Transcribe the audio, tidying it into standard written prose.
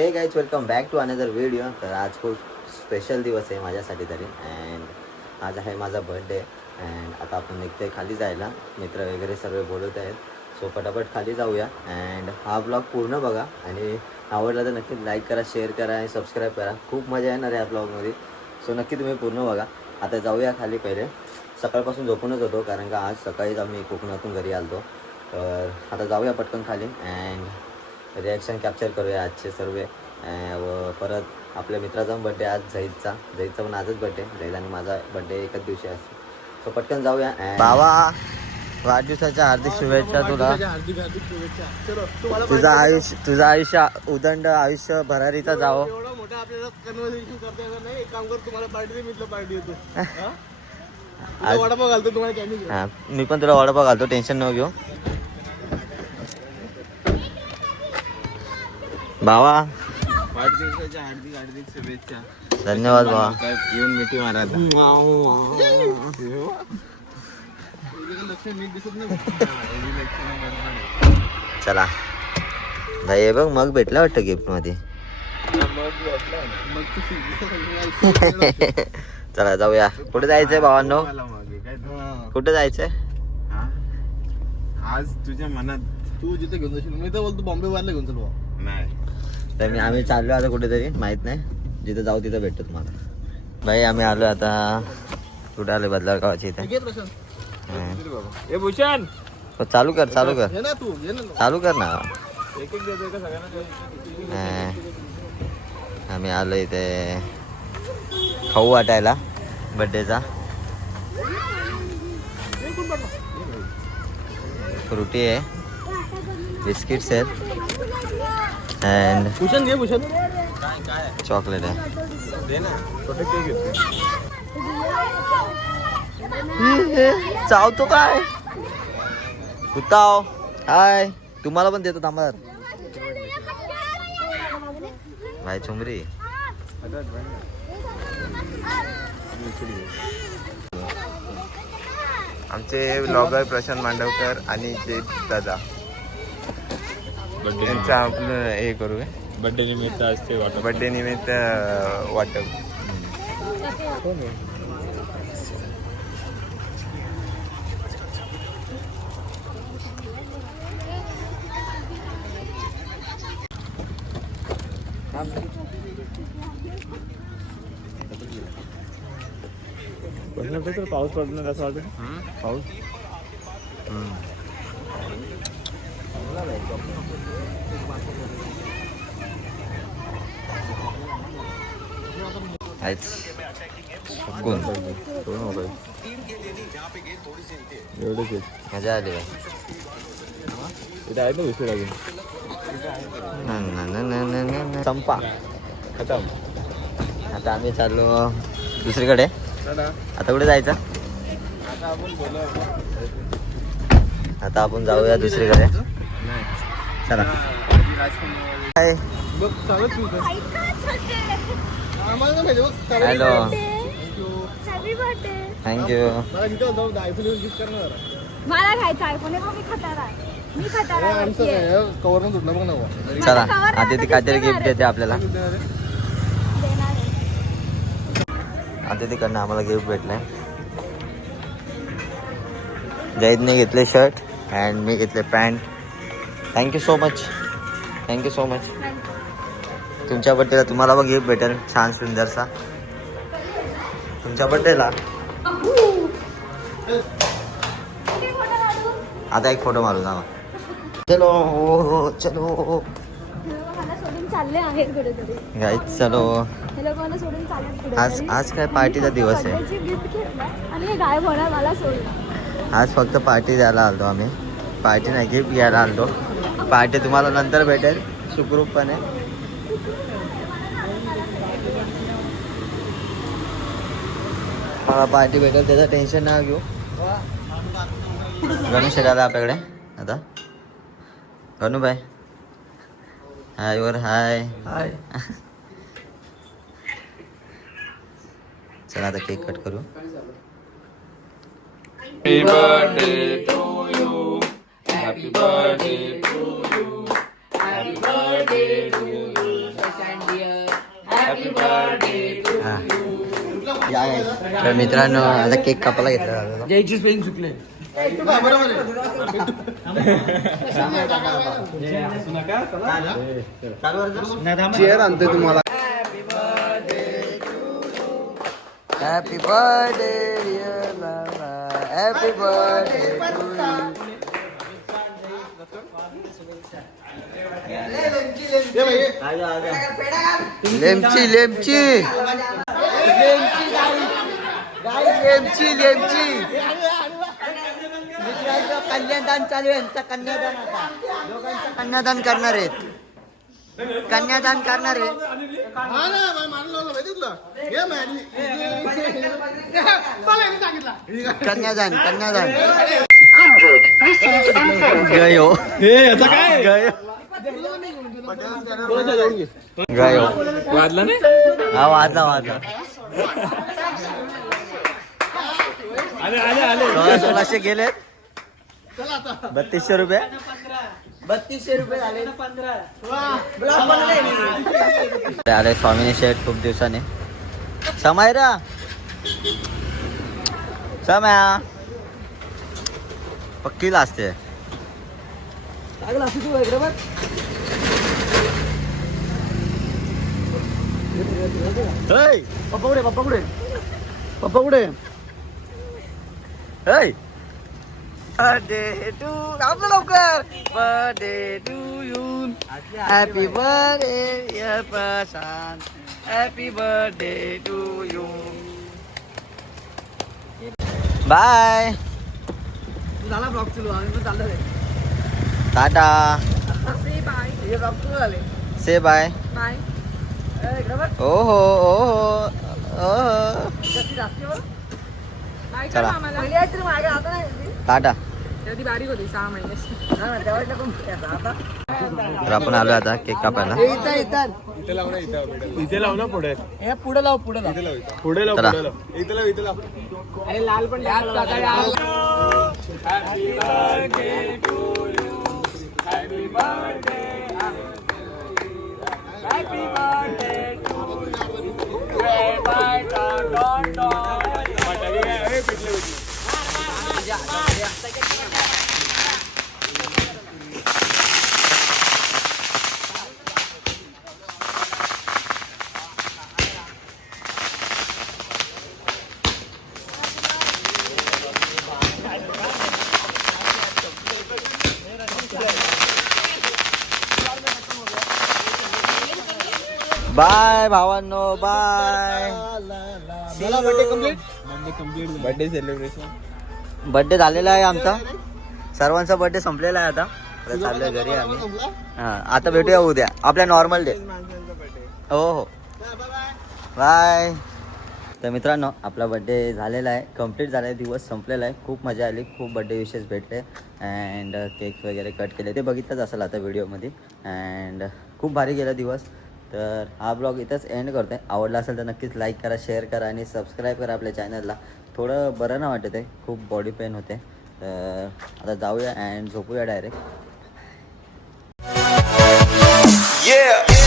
हे guys welcome back to another video. तर आज खूप स्पेशल दिवस आहे माझ्यासाठी तरी. अँड आज आहे माझा बर्थडे. अँड आता आपण निघतोय खाली जायला. मित्र वगैरे सर्व बोलत आहेत. सो पटापट खाली जाऊया. अँड हा ब्लॉग पूर्ण बघा आणि आवडला तर नक्की लाईक करा, शेअर करा आणि सबस्क्राईब करा. खूप मजा येणार आहे या ब्लॉगमध्ये. सो नक्की तुम्ही पूर्ण बघा. आता जाऊया खाली. पहिले सकाळपासून झोपूनच होतो कारण का आज सकाळीच आम्ही कोकणातून घरी आलो. तर आता जाऊया पटकन खाली अँड रिॲक्शन कॅप्चर करूया आजचे सर्व. व परत आपल्या मित्राचा पण बड्डे आज, झैदचा पण आजच बड्डे. झैद आणि माझा बड्डे एकच दिवशी असतो. सो पटकन जाऊया. बाबा वाढदिवसाच्या हार्दिक शुभेच्छा तुला. तुझं आयुष्य उदंड आयुष्य भरारीचा जावं. एवढा मोठा आपल्याला कन्व्हर्सेशन करता येणार नाही. एक काम कर, तुम्हाला पार्टी दे, मी पार्टी देतो. वडापाव घालतो तुम्हाला. हां मी पण तुला वडापाव घालतो, टेन्शन नको घेऊ. भावा वाढदिवसाच्या हार्दिक हार्दिक शुभेच्छा. धन्यवाद भावा. येऊन मिठी मारा. चला भाई हे बघ मग भेटला वाटतं गिफ्ट मध्ये. चला जाऊया. कुठे जायचंय भावांनो? कुठे जायचंय आज तुझ्या मनात? तू जिथे घेऊन जाशील. मी तर बोलतो बॉम्बे वारला घेऊन चल. नाही तर आम्ही चाललो आता कुठेतरी, माहित नाही. जिथे जाऊ तिथं भेटतो तुम्हाला. भाई आम्ही आलो आता. कुठे आलो? बदलार गावाची इथे. भूषण चालू कर चालू कर ये ना तू, ये ना. चालू कर ना. एक एक देतो का सगळ्यांना? आम्ही आलो इथे खाऊ वाटायला बड्डेचा. फ्रुटी आहे, बिस्किट्स आहेत अँड भूषण घे. भूषण चॉकलेट आहे. दे ना. छोटे केक घेतो. चावतो काय कुत्ताव? हाय तुम्हाला पण देतो थांबा. भाई चुमरी. आमचे ब्लॉगर प्रशांत मांडवकर आणि जे दादा त्यांचं आपलं हे करू. बर्थडे निमित्त असते वाटप. बड्डे निमित्त वाटप. पाऊस पडणार असं वाटतं. पाऊस एवढंच मजा आली बाई. इथे आहे ना दुसरी अजून. संपा खतम. आता आम्ही चाललो दुसरीकडे. आता कुठे जायचं? आता आपण जाऊया दुसरीकडे. चला. Hi hello thank you. मला खायचा आयफोन आहे. मी खटारा आहे. मी खटारा आहे. कवर पण तुटलं बघ ना. चला आता ती काहीतरी गिफ्ट देते आपल्याला. देणार आहे. आता तिकडनं आम्हाला गिफ्ट भेटलंय. जैदने घेतले शर्ट अँड मी घेतले pant. Thank you so much. Thank you so much. तुमच्या बड्डेला तुम्हाला पण गिफ्ट भेटेल छान सुंदरसा. तुमच्या बड्डेला आता एक फोटो मारू ना. चलो चलो मला सोडून चालले आहेत कुठेतरी. गाईज चलो. हे लोक मला सोडून चालले कुठे. आज काय पार्टीचा दिवस आहे. गिफ्ट घेतलं आणि हे गायब होणार मला सोडलं. आज फक्त पार्टी द्यायला आलतो आम्ही. पार्टी नाही गिफ्ट घ्यायला आलतो. पार्टी तुम्हाला नंतर भेटेल सुखरूपपणे. मला पार्टी भेटेल त्याचं टेन्शन नाही घेऊ. गणेश दादा आपल्याकडे आता. गणूबाई हाय वर हाय हाय. चला आता केक कट करू. Happy birthday to you. Happy birthday to you. Happy birthday to you. हा. या, या. तर मित्रांनो आता केक कापायला घेतला जयची पेन चुकले चेअर आणतोय तुम्हाला. हॅपी बर्थडे डिअर बाबा, हॅपी बर्थडे लेमची लेमची लेमची लेमची कन्यादान चालू आहे यांचा. कन्यादान आता दोघांचं कन्यादान करणार आहेत. कन्यादान करणार आहे. हा ना मारलं माहिती तुला हे कन्यादान कन्यादान गयो गयो गयो वाजला नाही. हा वाजला वाजला. आले 1600 गेलेत. 3200 रुपये 3200 रुपये झाले. अरे स्वामिनी शेठ खूप दिवसाने. समायरा सम्या पक्की असते. पप्पा कुठे पप्पा कुठे पप्पा कुठे बर्थडे टू आपलं लवकर. Birthday to you. Happy birthday Prashant. Happy birthday to you. Bye. झाला ब्लॉग चालू आम्ही पण चाललो टाटा. हे ब्लॉग चालू झाले. Say bye. बाय. ओहो ओहो ओहो. बाय कर चला. आम्हाला. टाटा. ती बारीक होती 6 महिन्याची. तर आपण आलो आता केक कापायला. इथे लाव ना पुढे पुढे लाव पुढे लाव. पुढे लाव चला. पुढे लाव इथे लाव इथे लाव. अरे लाल पण बाय भावांनो बाय. Birthday celebration. बर्थडे झालेला आहे आमचा. सर्वांचा बर्थडे संपलेला आहे आता. आता चाललोय घरी आम्ही. हा आता भेटूया उद्या आपल्या नॉर्मल डे. हो हो बाय. तर मित्रांनो आपला बड्डे झालेला आहे. कंप्लीट झाला आहे. दिवस संपलेला आहे. खूप मजा आली. खूप बड्डे विशेष भेटले. अँड केक वगैरे कट केले ते बघितलंच असेल आता व्हिडिओमध्ये. अँड खूप भारी गेला दिवस. तर हा ब्लॉग इथंच एंड करतो आहे. आवडला असेल तर नक्कीच लाईक करा, शेअर करा आणि सबस्क्राईब करा आपल्या चॅनलला. थोडं बरं नाही वाटत आहे. खूप बॉडी पेन होते. तर आता जाऊया अँड झोपूया डायरेक्ट. Yeah.